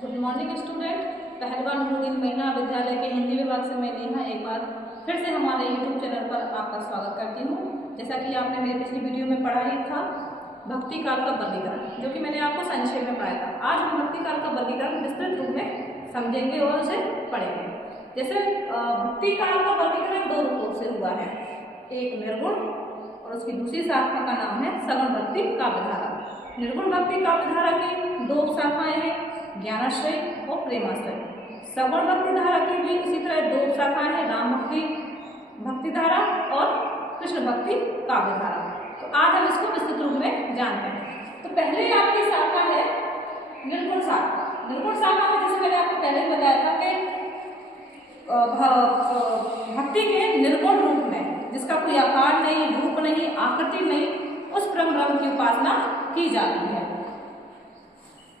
Good morning student. पहलवान नूरुद्दीन महिला विद्यालय के हिंदी विभाग से मैं नेहा एक बार फिर से हमारे यूट्यूब चैनल पर आपका स्वागत करती हूँ। जैसा कि आपने मेरी पिछली वीडियो में पढ़ा ही था भक्ति काल का वर्गीकरण, जो कि मैंने आपको संक्षेप में पढ़ाया था। आज हम भक्ति काल का वर्गीकरण विस्तृत रूप में समझेंगे और उसे पढ़ेंगे। जैसे भक्ति काल का वर्गीकरण दो रूपों से हुआ है, एक निर्गुण और उसकी दूसरी शाखा का नाम है सगुण भक्ति काव्यधारा। निर्गुण भक्ति काव्यधारा की दो शाखाएं हैं, ज्ञानाश्रय और प्रेमाश्रय। सगुण भक्ति धारा की भी इसी तरह दो शाखाएं हैं, राम भक्ति भक्ति धारा और कृष्ण भक्ति काव्यधारा। तो आज हम इसको विस्तृत रूप में जानते हैं। तो पहले आपकी शाखा है निर्गुण शाखा। निर्गुण शाखा में जैसे मैंने आपको पहले ही बताया था कि भक्ति के निर्गुण रूप में, जिसका कोई आकार नहीं, रूप नहीं, आकृति नहीं, उस परम ब्रह्म की उपासना की जाती है।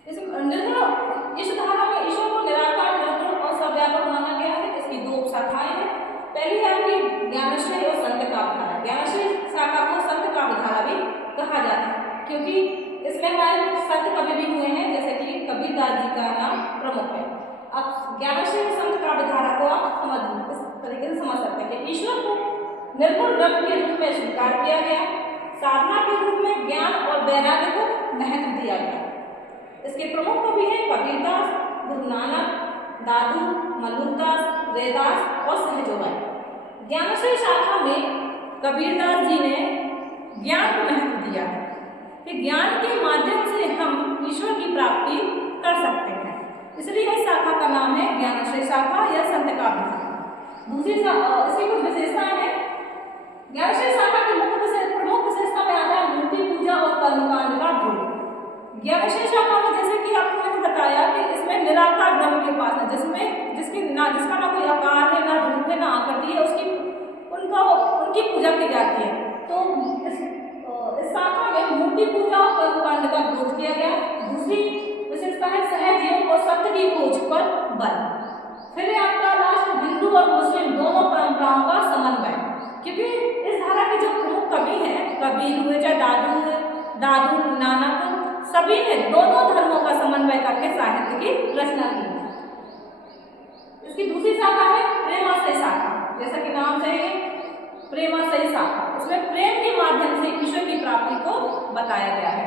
इस निर्गुण इस धारा में ईश्वर को निराकार, निर्गुण और सर्वव्यापक माना गया है। इसकी दो शाखाएं हैं। पहली है आपकी ज्ञानाश्रय और संत काव्यधारा। ज्ञानाश्रय शाखा को संत काव्यधारा भी कहा जाता है, क्योंकि इसमें हमारे संत कवि भी हुए हैं, जैसे कि कबीरदास जी का नाम प्रमुख है। अब ज्ञानाश्रय और संत काव्यधारा को आप इस तरीके से समझ सकते हैं कि ईश्वर को निर्गुण ब्रह्म के रूप में स्वीकार किया गया, साधना के रूप में ज्ञान और वैराग्य को महत्व दिया गया। इसके प्रमुख कवि हैं कबीरदास, गुरु नानक, दादू, मल्लुकदास, रैदास और सहजोबाई। ज्ञानाश्रय शाखा में कबीरदास जी ने ज्ञान को महत्व दिया है कि ज्ञान के माध्यम से हम ईश्वर की प्राप्ति कर सकते हैं, इसलिए इस शाखा का नाम है ज्ञानाश्रय शाखा या संत काव्यधारा। दूसरी इसकी कुछ विशेषताएं हैं। ज्ञानाश्रय शाखा की प्रमुख विशेषता में आता है मूर्ति पूजा और कर्मकांड का ध्रुव। ज्ञानाश्रय शाखा में जैसे कि आपको मैंने बताया कि इसमें निराकार ब्रह्म की उपासना, जिसका ना कोई आकार है, ना रूप है, ना आकृति है, उनकी पूजा की जाती है। तो इस शाखा में मूर्ति पूजा और कर्मकांड का विरोध किया गया। दूसरी विशेषता है सहज योग और सत्य की खोज पर बल। फिर आपका लास्ट हिंदू और मुस्लिम दोनों परंपराओं का समन्वय, क्योंकि इस धारा के जो प्रमुख कवि हैं, कबीर हुए चाहे दादू नानक, सभी ने दोनों धर्मों का समन्वय करके साहित्य की रचना की। इसकी दूसरी शाखा है प्रेमाश्रय शाखा। जैसा कि नाम से ही प्रेमाश्रय शाखा, इसमें प्रेम के माध्यम से ईश्वर की प्राप्ति को बताया गया है।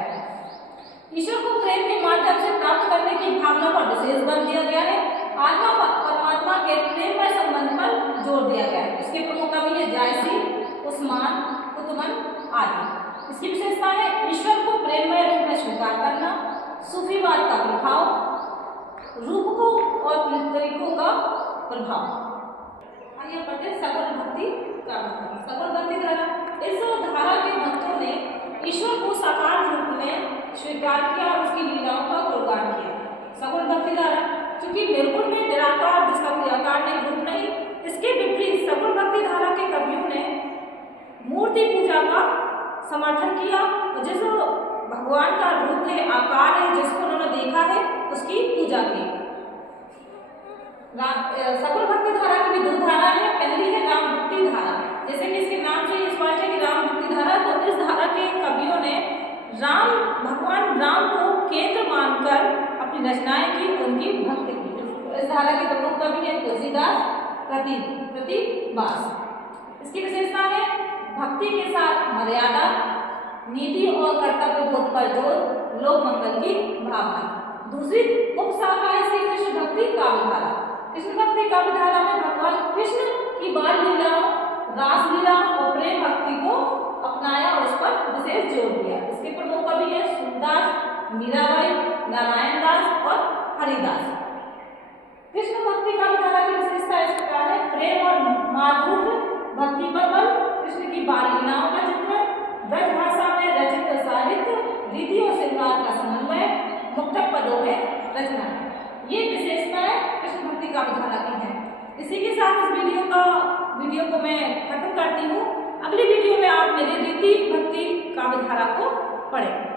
ईश्वर को प्रेम के माध्यम से प्राप्त करने की भावना पर विशेष बल दिया गया है। आत्मा परमात्मा के प्रेममय संबंध पर जोर दिया गया है। इसके प्रमुख कवि है जायसी, उस्मान, कुतुबन आदि। इसकी विशेषता है ईश्वर को प्रेममय रूप में स्वीकार करना, सूफीवाद का प्रभाव, रूप को और तरीकों का प्रभाव। आइए पढ़ते हैं सगुण भक्ति काव्यधारा। सगुण भक्ति धारा, इस धारा के भक्तों ने ईश्वर को साकार रूप में स्वीकार किया और उसकी लीलाओं का गुणगान किया। सगुण भक्ति धारा क्योंकि निर्गुण में निराकार, जिसका कोई आकार नहीं, रूप नहीं, इसके विपरीत सगुण भक्ति धारा के कवियों ने मूर्ति पूजा का समर्थन किया और जिस भगवान का रूप है, आकार है, जिसको उन्होंने देखा है, उसकी पूजा की। सगुण भक्ति धारा की भी दो धारा है। पहली है राम भक्ति धारा। जैसे कि इसके नाम से स्पष्ट है कि राम भक्ति धारा, तो इस धारा के कवियों ने भगवान राम को केंद्र मानकर अपनी रचनाएं की, उनकी भक्ति की। इस धारा के प्रमुख कवि है तुलसीदास, प्रतिभास। इसकी विशेषता है भक्ति के साथ मर्यादा, नीति और कर्तव्य बोध पर जोर, लोक मंगल की भावना। दूसरी उपशाखा है इसकी कृष्ण भक्ति काव्यधारा। कृष्ण भक्ति काव्यधारा में भगवान कृष्ण की बाल लीलाओं, रासलीला और प्रेम भक्ति को अपनाया और उस पर विशेष जोर दिया। इसके प्रमुख कवि है सूरदास, मीराबाई, नारायण दास और हरिदास। कृष्ण भक्ति काव्यधारा की विशेषता इस प्रकार है प्रेम और माधुर्य, भक्ति पर बल, कृष्ण की बाल लीलाओं का चित्रण, ब्रज भाषा में रचित साहित्य, रीति और श्रृंगार का समन्वय, मुक्तक पदों में रचना। ये विशेषताएं कृष्ण भक्ति काव्यधारा की हैं। इसी के साथ इस वीडियो को मैं खत्म करती हूँ। अगली वीडियो में आप मेरी रीति भक्ति काव्यधारा को पढ़ें।